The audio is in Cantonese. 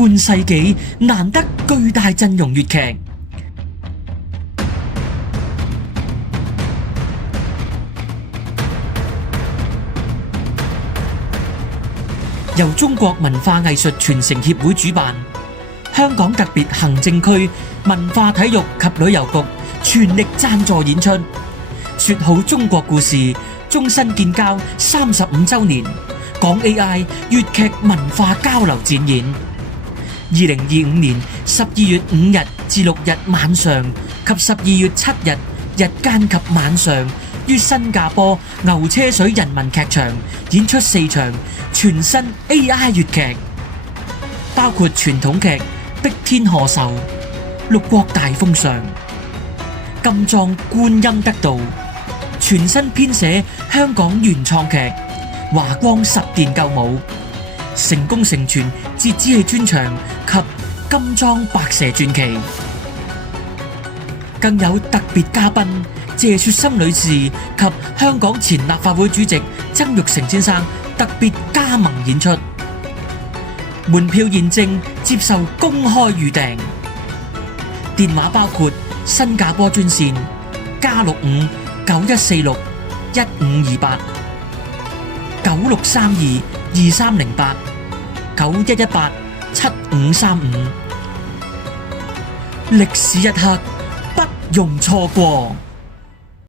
半世紀難得巨大陣容粵劇，由中國文化藝術傳承協會主辦，香港特別行政區文化體育及旅遊局全力贊助演出，說好中國故事終身建交35周年港 AI 粵劇文化交流展演，2025年12月5日至6日晚上及12月7日日間及晚上於新加坡牛車水人民劇場演出4場全新 AI 粵劇，包括傳統劇《碧天賀壽》、《六國大封相》、金裝觀音得道，全新編寫香港原創劇《華光十殿救母》、成功成全折子戲專場及金裝白蛇傳奇，更有特別嘉賓謝雪心女士及香港前立法會主席曾鈺成先生特別加盟演出，門票現正接受公開預訂，電話包括新加坡專線+65 9146 1528 9632 2308 9118 7535，歷史一刻不容錯過。